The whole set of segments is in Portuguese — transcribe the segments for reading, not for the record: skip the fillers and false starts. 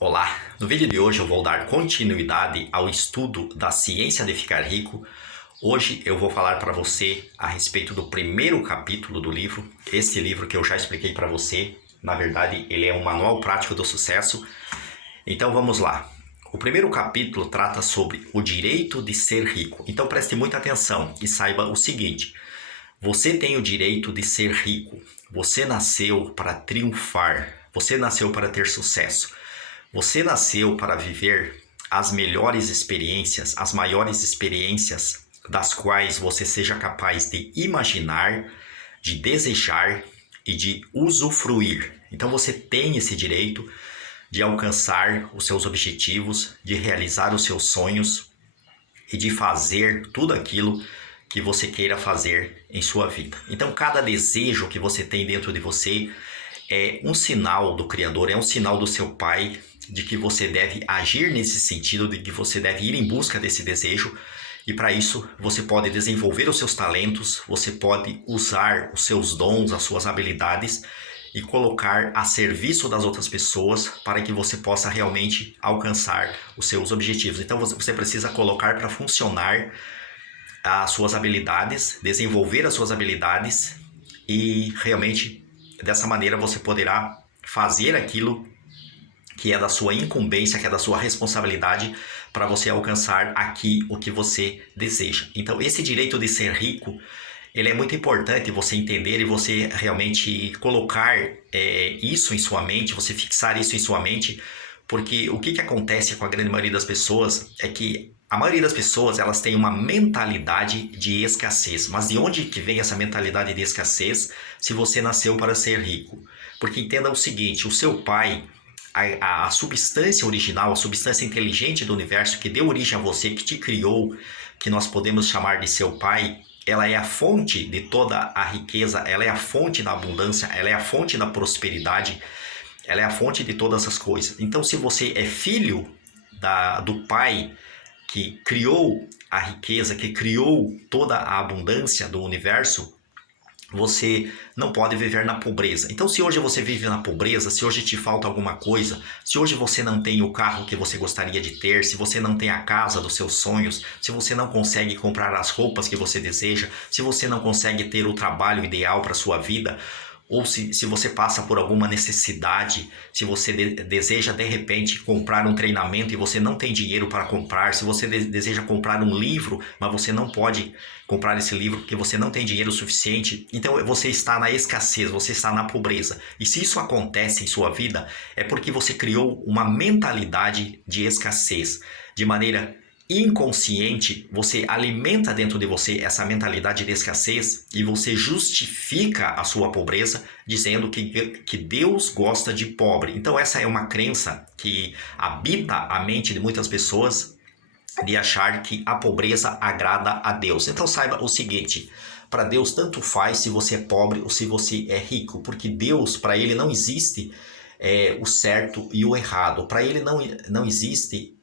Olá, no vídeo de hoje eu vou dar continuidade ao estudo da ciência de ficar rico. Hoje eu vou falar para você a respeito do primeiro capítulo do livro, esse livro que eu já expliquei para você. Na verdade, ele é um manual prático do sucesso. Então vamos lá. O primeiro capítulo trata sobre o direito de ser rico. Então preste muita atenção e saiba o seguinte: você tem o direito de ser rico. Você nasceu para triunfar. Você nasceu para ter sucesso. Você nasceu para viver as melhores experiências, as maiores experiências das quais você seja capaz de imaginar, de desejar e de usufruir. Então você tem esse direito de alcançar os seus objetivos, de realizar os seus sonhos e de fazer tudo aquilo que você queira fazer em sua vida. Então cada desejo que você tem dentro de você é um sinal do Criador, é um sinal do seu Pai, de que você deve agir nesse sentido, de que você deve ir em busca desse desejo. E para isso você pode desenvolver os seus talentos, você pode usar os seus dons, as suas habilidades e colocar a serviço das outras pessoas para que você possa realmente alcançar os seus objetivos. Então você precisa colocar para funcionar as suas habilidades, desenvolver as suas habilidades e realmente dessa maneira você poderá fazer aquilo que é da sua incumbência, que é da sua responsabilidade para você alcançar aqui o que você deseja. Então esse direito de ser rico, ele é muito importante você entender e você realmente colocar isso em sua mente, você fixar isso em sua mente, porque o que acontece com a grande maioria das pessoas é que a maioria das pessoas, elas têm uma mentalidade de escassez. Mas de onde que vem essa mentalidade de escassez se você nasceu para ser rico? Porque entenda o seguinte, o seu pai, a substância original, a substância inteligente do universo que deu origem a você, que te criou, que nós podemos chamar de seu pai, ela é a fonte de toda a riqueza, ela é a fonte da abundância, ela é a fonte da prosperidade, ela é a fonte de todas as coisas. Então se você é filho do pai que criou a riqueza, que criou toda a abundância do universo, você não pode viver na pobreza. Então se hoje você vive na pobreza, se hoje te falta alguma coisa, se hoje você não tem o carro que você gostaria de ter, se você não tem a casa dos seus sonhos, se você não consegue comprar as roupas que você deseja, se você não consegue ter o trabalho ideal para a sua vida, ou se você passa por alguma necessidade, se você deseja de repente comprar um treinamento e você não tem dinheiro para comprar, se você deseja comprar um livro, mas você não pode comprar esse livro porque você não tem dinheiro suficiente, então você está na escassez, você está na pobreza. E se isso acontece em sua vida, é porque você criou uma mentalidade de escassez, de maneira inconsciente, você alimenta dentro de você essa mentalidade de escassez e você justifica a sua pobreza dizendo que Deus gosta de pobre. Então essa é uma crença que habita a mente de muitas pessoas, de achar que a pobreza agrada a Deus. Então saiba o seguinte: para Deus tanto faz se você é pobre ou se você é rico, porque Deus, para ele não existe o certo e o errado. Para ele não existe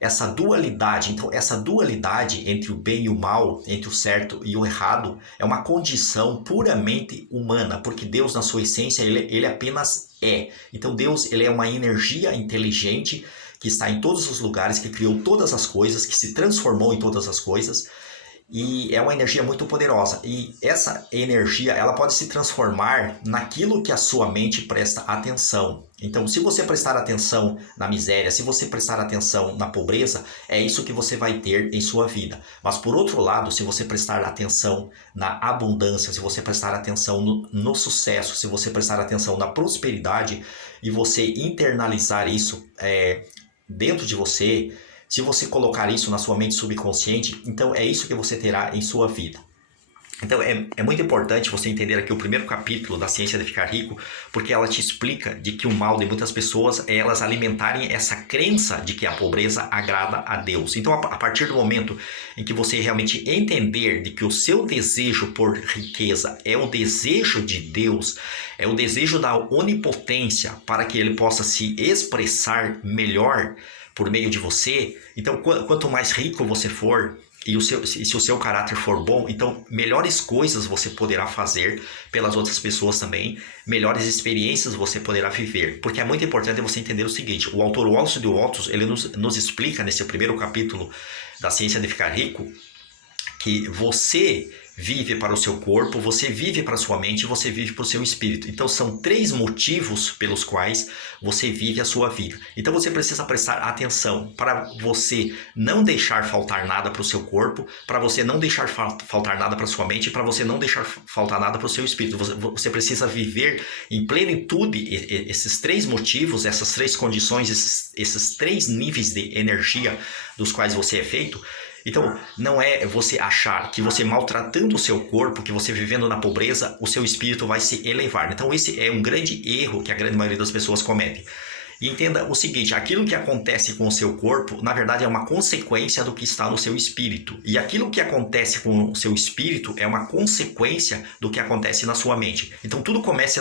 essa dualidade. Então essa dualidade entre o bem e o mal, entre o certo e o errado, é uma condição puramente humana, porque Deus na sua essência ele apenas é. Então Deus, ele é uma energia inteligente que está em todos os lugares, que criou todas as coisas, que se transformou em todas as coisas. E é uma energia muito poderosa. E essa energia, ela pode se transformar naquilo que a sua mente presta atenção. Então, se você prestar atenção na miséria, se você prestar atenção na pobreza, é isso que você vai ter em sua vida. Mas, por outro lado, se você prestar atenção na abundância, se você prestar atenção no sucesso, se você prestar atenção na prosperidade e você internalizar isso dentro de você, se você colocar isso na sua mente subconsciente, então é isso que você terá em sua vida. Então é muito importante você entender aqui o primeiro capítulo da ciência de ficar rico, porque ela te explica de que o mal de muitas pessoas é elas alimentarem essa crença de que a pobreza agrada a Deus. Então a partir do momento em que você realmente entender de que o seu desejo por riqueza é o desejo de Deus, é o desejo da onipotência para que ele possa se expressar melhor por meio de você, então quanto mais rico você for, e se o seu caráter for bom, então melhores coisas você poderá fazer pelas outras pessoas também, melhores experiências você poderá viver. Porque é muito importante você entender o seguinte, o autor Wallace de Watts, ele nos explica nesse primeiro capítulo da Ciência de Ficar Rico, que você vive para o seu corpo, você vive para a sua mente e você vive para o seu espírito. Então são 3 motivos pelos quais você vive a sua vida. Então você precisa prestar atenção para você não deixar faltar nada para o seu corpo, para você não deixar faltar nada para a sua mente, para você não deixar faltar nada para o seu espírito. Você precisa viver em plenitude esses 3 motivos, essas 3 condições, esses 3 níveis de energia dos quais você é feito. Então, não é você achar que você maltratando o seu corpo, que você vivendo na pobreza, o seu espírito vai se elevar. Então, esse é um grande erro que a grande maioria das pessoas comete. E entenda o seguinte, aquilo que acontece com o seu corpo, na verdade, é uma consequência do que está no seu espírito. E aquilo que acontece com o seu espírito é uma consequência do que acontece na sua mente. Então, tudo começa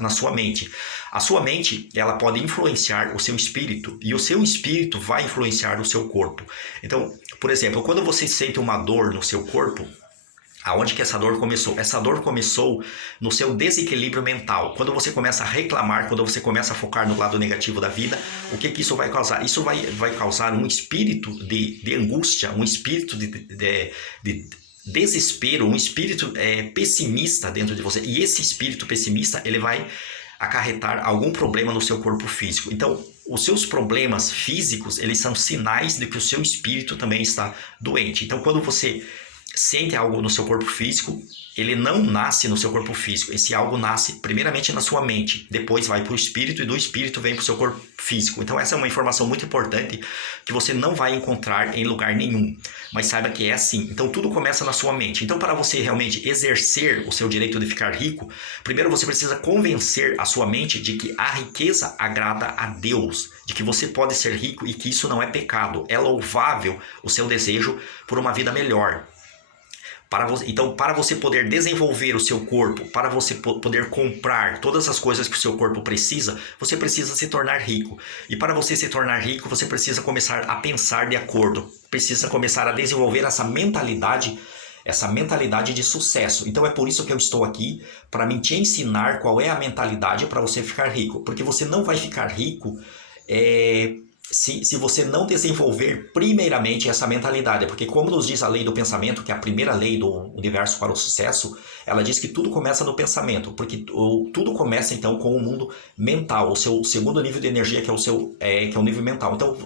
na sua mente. A sua mente, ela pode influenciar o seu espírito, e o seu espírito vai influenciar o seu corpo. Então, por exemplo, quando você sente uma dor no seu corpo, aonde que essa dor começou? Essa dor começou no seu desequilíbrio mental. Quando você começa a reclamar, quando você começa a focar no lado negativo da vida, o que isso vai causar? Isso vai causar um espírito de angústia, um espírito de desespero, um espírito pessimista dentro de você. E esse espírito pessimista, ele vai acarretar algum problema no seu corpo físico. Então, os seus problemas físicos, eles são sinais de que o seu espírito também está doente. Então, quando você sente algo no seu corpo físico, ele não nasce no seu corpo físico. Esse algo nasce primeiramente na sua mente, depois vai para o espírito e do espírito vem para o seu corpo físico. Então essa é uma informação muito importante que você não vai encontrar em lugar nenhum. Mas saiba que é assim. Então tudo começa na sua mente. Então para você realmente exercer o seu direito de ficar rico, primeiro você precisa convencer a sua mente de que a riqueza agrada a Deus, de que você pode ser rico e que isso não é pecado. É louvável o seu desejo por uma vida melhor. Então, para você poder desenvolver o seu corpo, para você poder comprar todas as coisas que o seu corpo precisa, você precisa se tornar rico. E para você se tornar rico, você precisa começar a pensar de acordo, precisa começar a desenvolver essa mentalidade de sucesso. Então é por isso que eu estou aqui, para te ensinar qual é a mentalidade para você ficar rico. Porque você não vai ficar rico se você não desenvolver primeiramente essa mentalidade, porque como nos diz a lei do pensamento, que é a primeira lei do universo para o sucesso, ela diz que tudo começa no pensamento, porque tudo começa então com o mundo mental, o seu segundo nível de energia, que é o nível mental. Então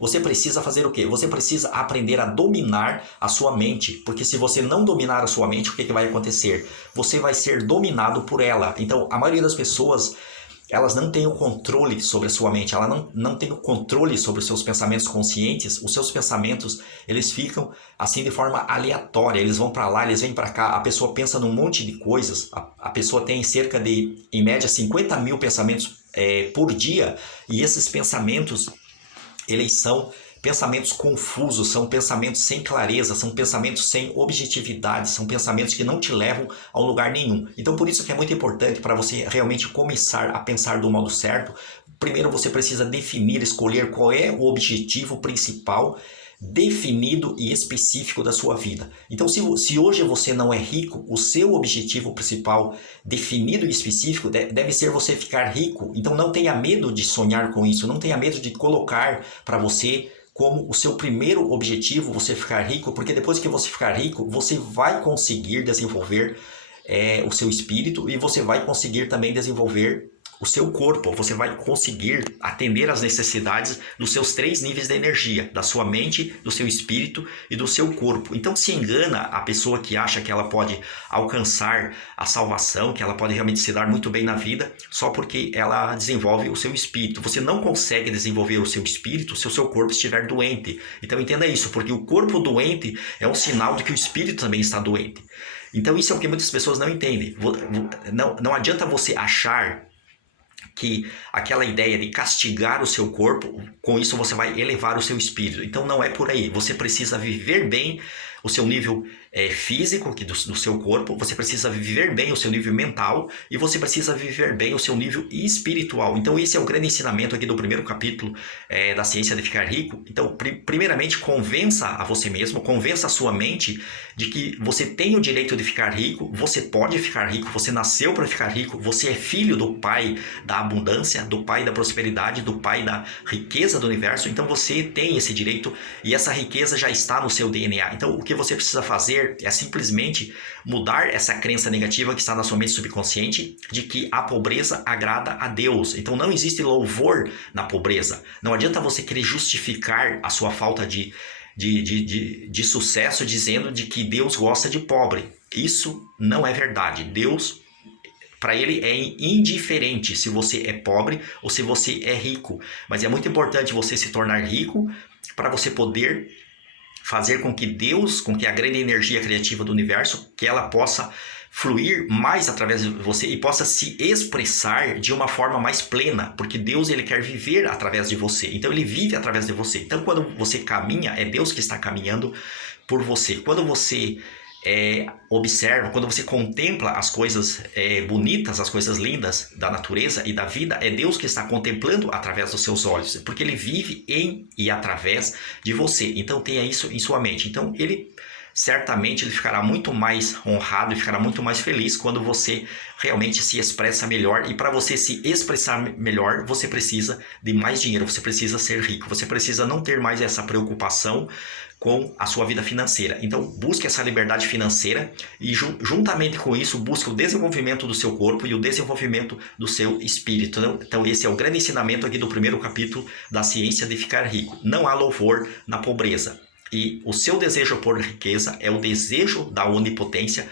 você precisa fazer o quê? Você precisa aprender a dominar a sua mente, porque se você não dominar a sua mente, o que vai acontecer? Você vai ser dominado por ela. Então a maioria das pessoas, elas não têm o controle sobre a sua mente, ela não tem o controle sobre os seus pensamentos conscientes. Os seus pensamentos, eles ficam assim de forma aleatória, eles vão para lá, eles vêm para cá, a pessoa pensa num monte de coisas, a pessoa tem cerca de, em média, 50 mil pensamentos por dia, e esses pensamentos, eles são pensamentos confusos, são pensamentos sem clareza, são pensamentos sem objetividade, são pensamentos que não te levam a um lugar nenhum. Então por isso que é muito importante para você realmente começar a pensar do modo certo. Primeiro você precisa definir, escolher qual é o objetivo principal, definido e específico da sua vida. Então se hoje você não é rico, o seu objetivo principal definido e específico deve ser você ficar rico. Então não tenha medo de sonhar com isso, não tenha medo de colocar para você como o seu primeiro objetivo você ficar rico, porque depois que você ficar rico, você vai conseguir desenvolver o seu espírito e você vai conseguir também desenvolver o seu corpo, você vai conseguir atender às necessidades dos seus 3 níveis de energia, da sua mente, do seu espírito e do seu corpo. Então se engana a pessoa que acha que ela pode alcançar a salvação, que ela pode realmente se dar muito bem na vida, só porque ela desenvolve o seu espírito. Você não consegue desenvolver o seu espírito se o seu corpo estiver doente. Então entenda isso, porque o corpo doente é um sinal de que o espírito também está doente. Então isso é o que muitas pessoas não entendem. Não adianta você achar que aquela ideia de castigar o seu corpo, com isso você vai elevar o seu espírito. Então não é por aí. Você precisa viver bem o seu nível físico aqui do seu corpo, você precisa viver bem o seu nível mental e você precisa viver bem o seu nível espiritual. Então esse é o grande ensinamento aqui do primeiro capítulo da Ciência de Ficar Rico. Então, primeiramente, convença a você mesmo, convença a sua mente de que você tem o direito de ficar rico, você pode ficar rico, você nasceu para ficar rico, você é filho do Pai da abundância, do Pai da prosperidade, do Pai da riqueza do universo. Então você tem esse direito e essa riqueza já está no seu DNA. Então o que você precisa fazer é simplesmente mudar essa crença negativa que está na sua mente subconsciente de que a pobreza agrada a Deus. Então não existe louvor na pobreza. Não adianta você querer justificar a sua falta de sucesso dizendo de que Deus gosta de pobre. Isso não é verdade. Deus, para ele, é indiferente se você é pobre ou se você é rico. Mas é muito importante você se tornar rico para você poder fazer com que Deus, com que a grande energia criativa do universo, que ela possa fluir mais através de você e possa se expressar de uma forma mais plena, porque Deus, ele quer viver através de você, então ele vive através de você. Então quando você caminha, é Deus que está caminhando por você. Quando você observa, quando você contempla as coisas bonitas, as coisas lindas da natureza e da vida, é Deus que está contemplando através dos seus olhos, porque ele vive em e através de você. Então tenha isso em sua mente. Então certamente ele ficará muito mais honrado e ficará muito mais feliz quando você realmente se expressa melhor. E para você se expressar melhor, você precisa de mais dinheiro, você precisa ser rico, você precisa não ter mais essa preocupação com a sua vida financeira. Então busque essa liberdade financeira e juntamente com isso busque o desenvolvimento do seu corpo e o desenvolvimento do seu espírito. Então esse é o grande ensinamento aqui do primeiro capítulo da Ciência de Ficar Rico. Não há louvor na pobreza. E o seu desejo por riqueza é o desejo da onipotência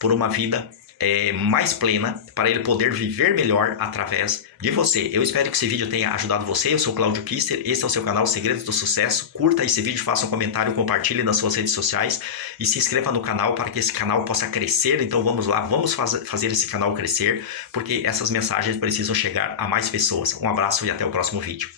por uma vida mais plena, para ele poder viver melhor através de você. Eu espero que esse vídeo tenha ajudado você. Eu sou o Cláudio Kister, esse é o seu canal Segredos do Sucesso. Curta esse vídeo, faça um comentário, compartilhe nas suas redes sociais e se inscreva no canal para que esse canal possa crescer. Então vamos lá, vamos fazer esse canal crescer, porque essas mensagens precisam chegar a mais pessoas. Um abraço e até o próximo vídeo.